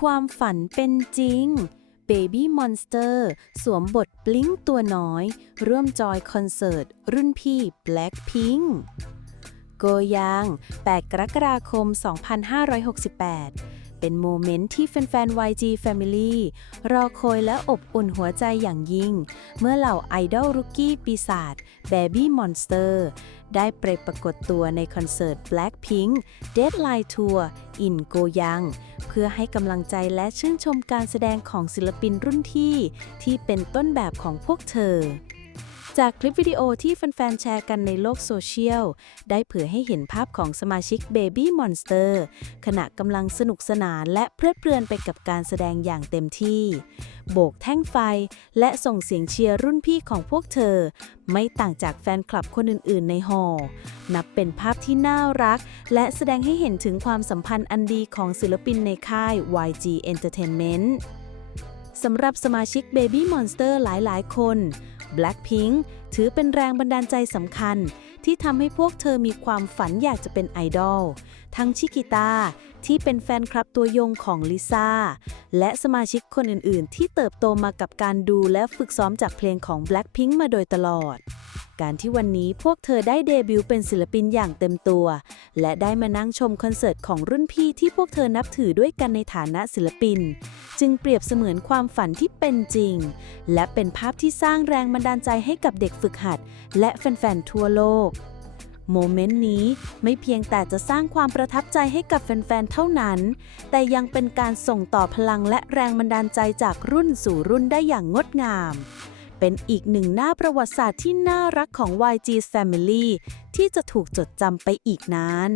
ความฝันเป็นจริง Baby Monster สวมบทบลิงตัวน้อย ร่วมจอยคอนเสิร์ต รุ่นพี่ Blackpink โกยาง 8 กรกฎาคม 2568 เป็นโมเมนต์ที่แฟนๆ YG Family รอคอยและอบอุ่นหัวใจอย่างยิ่ง เมื่อเหล่าไอดอลรุกกี้ปีศาจ Baby Monster ได้ไปปรากฏตัวในคอนเสิร์ต Blackpink Deadline Tour in โกยังเพื่อให้กำลังใจและชื่นชมการแสดงของศิลปินรุ่นที่ ที่เป็นต้นแบบของพวกเธอ จากคลิปวิดีโอที่แฟนๆแชร์กันในโลกโซเชียล ได้เผยให้เห็นภาพของสมาชิก Baby Monster ขณะกำลังสนุกสนานและเพลิดเพลินไปกับการแสดงอย่างเต็มที่ โบกแท่งไฟ และส่งเสียงเชียร์รุ่นพี่ของพวกเธอ ไม่ต่างจากแฟนคลับคนอื่นๆในฮอลล์นับเป็นภาพที่น่ารัก และแสดงให้เห็นถึงความสัมพันธ์อันดีของศิลปินในค่าย YG Entertainment สำหรับสมาชิก Baby Monster หลายๆ คน Blackpink ถือเป็นแรงบันดาลใจสำคัญ ที่ทำให้พวกเธอมีความฝันอยากจะเป็นไอดอล ทั้งชิกิตาที่เป็นแฟนคลับตัวยงของลิซ่า และสมาชิกคนอื่นๆ ที่เติบโตมากับการดูและฝึกซ้อมจากเพลงของ Blackpink มาโดยตลอด การที่วันนี้พวกเธอได้เดบิวต์เป็นศิลปินอย่างเต็มตัว และได้มานั่งชมคอนเสิร์ตของรุ่นพี่ที่พวกเธอนับถือด้วยกันในฐานะศิลปิน จึงเปรียบเสมือนความฝันที่เป็นจริง และเป็นภาพที่สร้างแรงบันดาลใจให้กับเด็กฝึกหัด และแฟนๆทั่วโลกโมเมนต์นี้ไม่เพียงแต่จะสร้างความประทับใจให้กับแฟน ๆ เท่านั้น แต่ยังเป็นการส่งต่อพลังและแรงบันดาลใจจากรุ่นสู่รุ่นได้อย่างงดงาม เป็นอีกหนึ่งหน้าประวัติศาสตร์ที่น่ารักของ YG Family ที่จะถูกจดจำไปอีกนาน